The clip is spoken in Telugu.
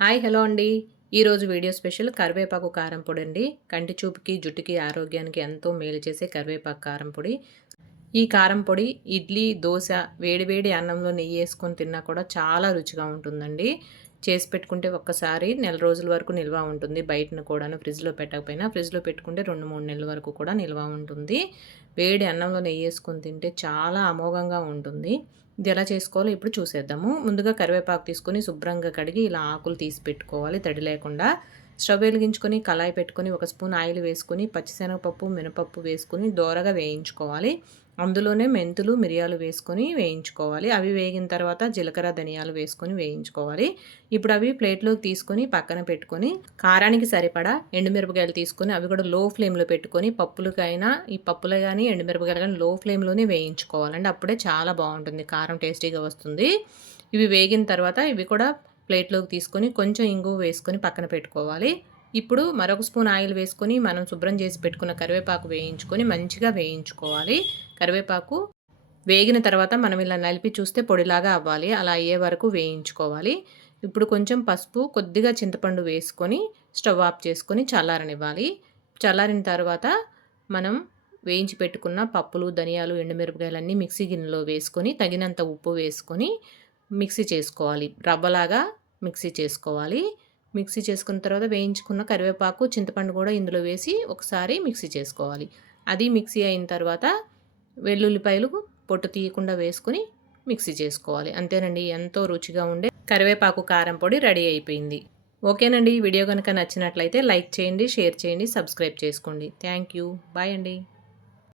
హాయ్ హలో అండి. ఈరోజు వీడియో స్పెషల్ కరివేపాకు కారం పొడి అండి. కంటి చూపుకి జుట్టుకి ఆరోగ్యానికి ఎంతో మేలు చేసే కరివేపాకు కారం పొడి. ఈ కారం పొడి ఇడ్లీ దోశ వేడివేడి అన్నంలో నెయ్యి వేసుకొని తిన్నా కూడా చాలా రుచిగా ఉంటుందండి. చేసి పెట్టుకుంటే ఒక్కసారి నెల రోజుల వరకు నిల్వ ఉంటుంది. బయటను కూడాను ఫ్రిడ్జ్లో పెట్టకపోయినా ఫ్రిడ్జ్లో పెట్టుకుంటే 2-3 నెలల వరకు కూడా నిల్వ ఉంటుంది. వేడి అన్నంలో నెయ్యి వేసుకొని తింటే చాలా అమోఘంగా ఉంటుంది. ఇది ఎలా చేసుకోవాలో ఇప్పుడు చూసేద్దాము. ముందుగా కరివేపాకు తీసుకొని శుభ్రంగా కడిగి ఇలా ఆకులు తీసి పెట్టుకోవాలి తడి లేకుండా. స్టవ్ వెలిగించుకొని కళాయి పెట్టుకొని 1 స్పూన్ ఆయిల్ వేసుకొని పచ్చిశనగపప్పు మినపప్పు వేసుకొని దోరగా వేయించుకోవాలి. అందులోనే మెంతులు మిరియాలు వేసుకొని వేయించుకోవాలి. అవి వేగిన తర్వాత జీలకర్ర ధనియాలు వేసుకొని వేయించుకోవాలి. ఇప్పుడు అవి ప్లేట్లోకి తీసుకొని పక్కన పెట్టుకొని కారానికి సరిపడా ఎండుమిరపకాయలు తీసుకొని అవి కూడా లో ఫ్లేమ్లో పెట్టుకొని పప్పులకైనా ఈ పప్పులు కానీ ఎండుమిరపకాయలు కానీ లో ఫ్లేమ్లోనే వేయించుకోవాలండి. అప్పుడే చాలా బాగుంటుంది, కారం టేస్టీగా వస్తుంది. ఇవి వేగిన తర్వాత ఇవి కూడా ప్లేట్లోకి తీసుకొని కొంచెం ఇంగువ వేసుకొని పక్కన పెట్టుకోవాలి. ఇప్పుడు మరొక స్పూన్ ఆయిల్ వేసుకొని మనం శుభ్రం చేసి పెట్టుకున్న కరివేపాకు వేయించుకొని మంచిగా వేయించుకోవాలి. కరివేపాకు వేగిన తర్వాత మనం ఇలా నలిపి చూస్తే పొడిలాగా అవ్వాలి. అలా అయ్యే వరకు వేయించుకోవాలి. ఇప్పుడు కొంచెం పసుపు కొద్దిగా చింతపండు వేసుకొని స్టవ్ ఆఫ్ చేసుకొని చల్లారనివ్వాలి. చల్లారిన తర్వాత మనం వేయించి పెట్టుకున్న పప్పులు ధనియాలు ఎండుమిరపకాయలన్నీ మిక్సీ గిన్నెలో వేసుకొని తగినంత ఉప్పు వేసుకొని మిక్సీ చేసుకోవాలి. రవ్వలాగా మిక్సీ చేసుకోవాలి. మిక్సీ చేసుకున్న తర్వాత వేయించుకున్న కరివేపాకు చింతపండు కూడా ఇందులో వేసి ఒకసారి మిక్సీ చేసుకోవాలి. అది మిక్సీ అయిన తర్వాత వెల్లుల్లిపాయలు పొట్టు తీయకుండా వేసుకొని మిక్సీ చేసుకోవాలి. అంతేనండి, ఎంతో రుచిగా ఉండే కరివేపాకు కారం పొడి రెడీ అయిపోయింది. ఓకేనండి, వీడియో కనుక నచ్చినట్లయితే లైక్ చేయండి, షేర్ చేయండి, సబ్స్క్రైబ్ చేసుకోండి. Thank you. బాయ్ అండి.